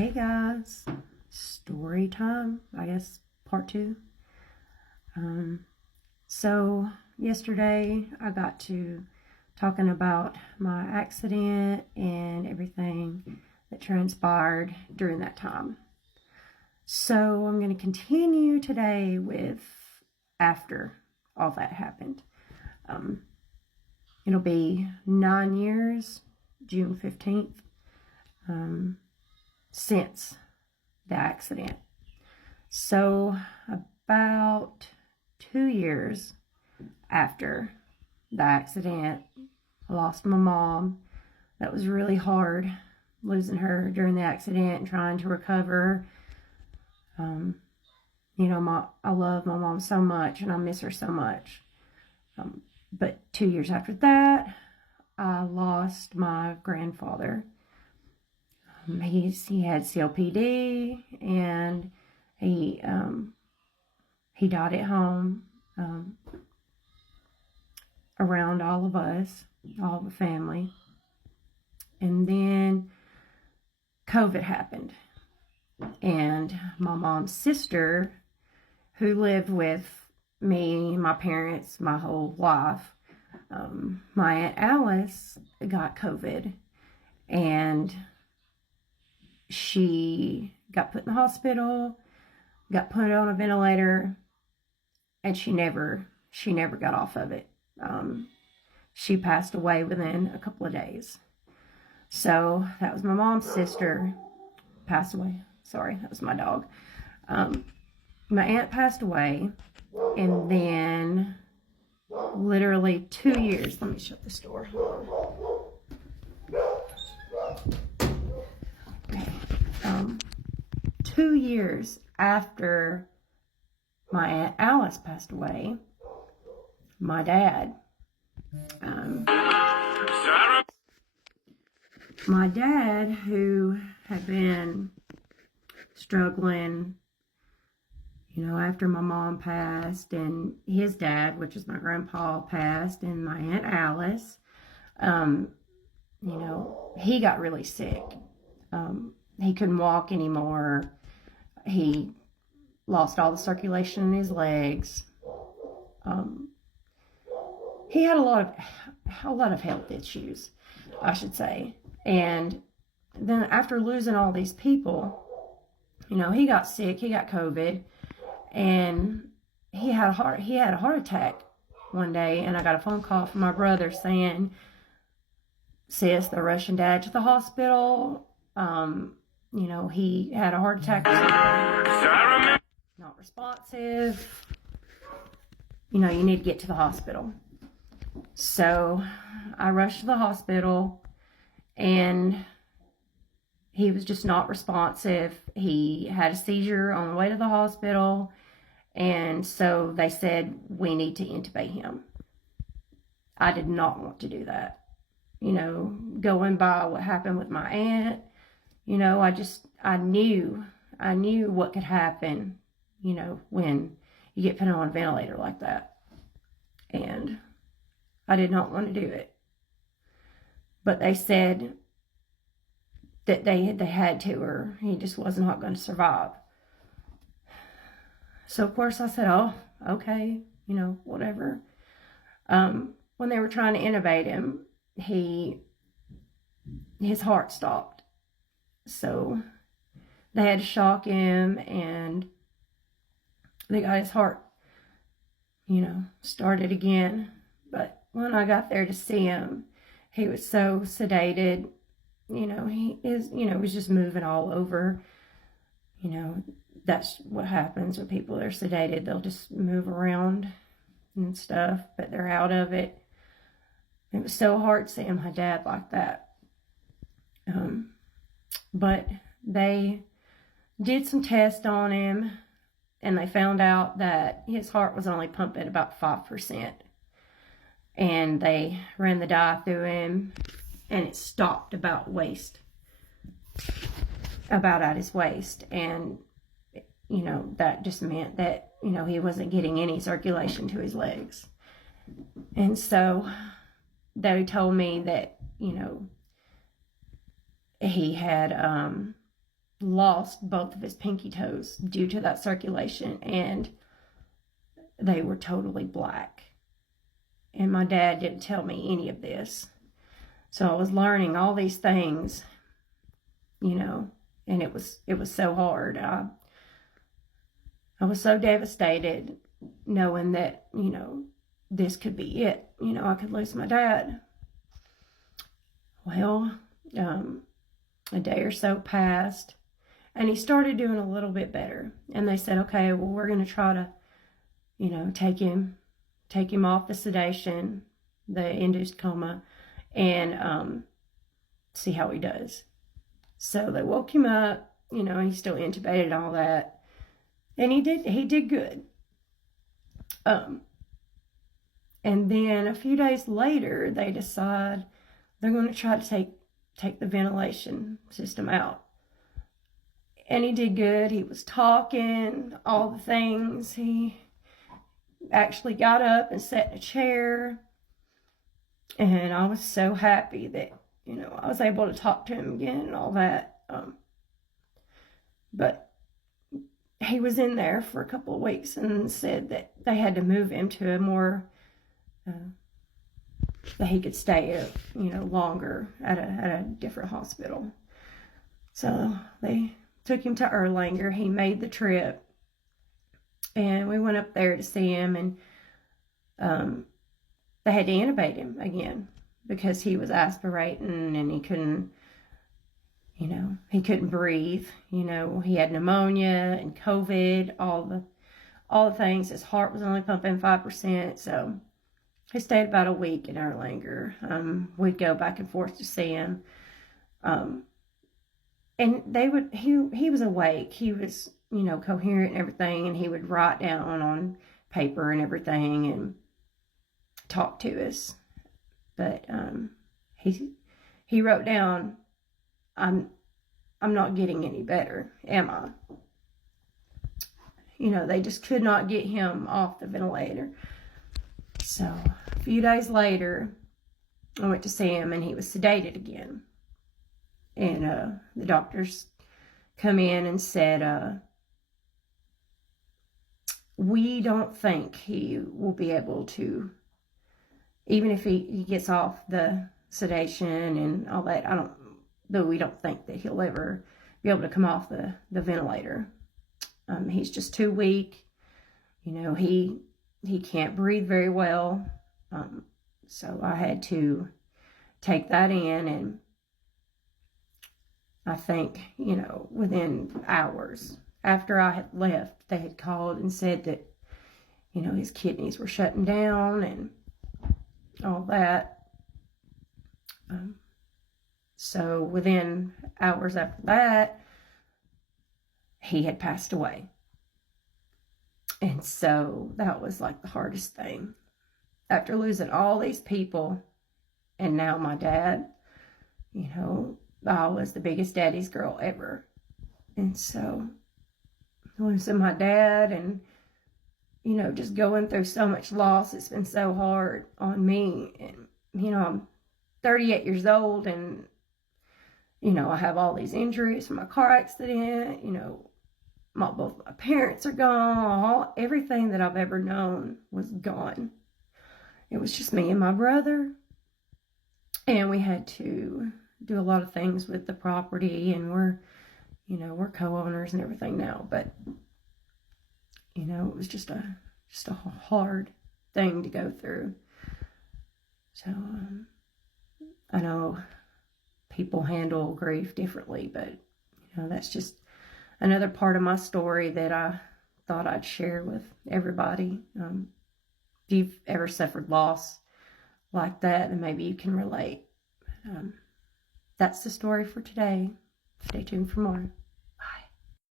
Hey guys, story time, I guess part two. So yesterday I got to talking about my accident and everything that transpired during that time. So I'm going to continue today with after all that happened. It'll be 9 years, June 15th, since the accident. So about 2 years after the accident, I lost my mom. That was really hard, losing her during the accident and trying to recover. I love my mom so much and I miss her so much. But 2 years after that, I lost my grandfather. He had COPD and he died at home around all of us, all the family. And then COVID happened. And my mom's sister, who lived with me, my parents, my whole life, my Aunt Alice got COVID. And she got put in the hospital, got put on a ventilator, and she never got off of it. She passed away within a couple of days. So that was my mom's sister, passed away. Sorry, that was my dog. My aunt passed away, and then literally 2 years, let me shut this door. Okay. 2 years after my Aunt Alice passed away, my dad, who had been struggling, after my mom passed, and his dad, which is my grandpa, passed, and my Aunt Alice, he got really sick. He couldn't walk anymore. He lost all the circulation in his legs. He had a lot of health issues, I should say. And then after losing all these people, he got sick. He got COVID, and he had a heart attack one day. And I got a phone call from my brother saying, "Sis, they're rushing Dad to the hospital. He had a heart attack. Not responsive. You need to get to the hospital." So I rushed to the hospital, and he was just not responsive. He had a seizure on the way to the hospital, and so they said, "We need to intubate him." I did not want to do that. Going by what happened with my aunt, I knew what could happen, when you get put on a ventilator like that. And I did not want to do it. But they said that they had to, or he just was not going to survive. So of course I said, "Oh, okay, whatever." When they were trying to intubate him, his heart stopped. So they had to shock him, and they got his heart, started again. But when I got there to see him, he was so sedated. He was just moving all over. That's what happens when people are sedated. They'll just move around and stuff, but they're out of it. It was so hard seeing my dad like that. But they did some tests on him, and they found out that his heart was only pumping about 5%. And they ran the dye through him, and it stopped about at his waist. And, that just meant that, he wasn't getting any circulation to his legs. And so they told me that, he had lost both of his pinky toes due to that circulation, and they were totally black. And my dad didn't tell me any of this. So I was learning all these things, you know, and it was so hard. I was so devastated knowing that, you know, this could be it. You know, I could lose my dad. Well, a day or so passed, and he started doing a little bit better. And they said, okay, well, we're going to try to, you know, take him off the sedation, the induced coma, and see how he does. So they woke him up, you know, he's still intubated and all that. And he did good. And then a few days later, they decide they're going to try to take the ventilation system out. And he did good. He was talking, all the things. He actually got up and sat in a chair. And I was so happy that, you know, I was able to talk to him again and all that. But he was in there for a couple of weeks and said that they had to move him to a more, that he could stay, you know, longer at a different hospital. So they took him to Erlanger. He made the trip, and we went up there to see him, and they had to intubate him again because he was aspirating and he couldn't, you know, he couldn't breathe. You know, he had pneumonia and COVID, all the things. His heart was only pumping 5%, so he stayed about a week in Erlanger. We'd go back and forth to see him, and he was awake. He was, you know, coherent and everything, and he would write down on paper and everything and talk to us. But he wrote down, I'm not getting any better, am I? You know, they just could not get him off the ventilator. So a few days later, I went to see him, and he was sedated again. And the doctors come in and said, we don't think he will be able to, even if he gets off the sedation and all that, we don't think that he'll ever be able to come off the ventilator. He's just too weak. You know, he can't breathe very well. So I had to take that in, and I think, you know, within hours after I had left, they had called and said that, you know, his kidneys were shutting down and all that. So within hours after that, he had passed away. And so that was like the hardest thing. After losing all these people, and now my dad, you know, I was the biggest daddy's girl ever. And so losing my dad and, you know, just going through so much loss, it's been so hard on me. And, you know, I'm 38 years old, and, you know, I have all these injuries from my car accident. You know, both my parents are gone. Everything that I've ever known was gone. It was just me and my brother. And we had to do a lot of things with the property, and we're co-owners and everything now. But, you know, it was just a hard thing to go through. So I know people handle grief differently, but, you know, that's just another part of my story that I thought I'd share with everybody. If you've ever suffered loss like that, then maybe you can relate. That's the story for today. Stay tuned for more.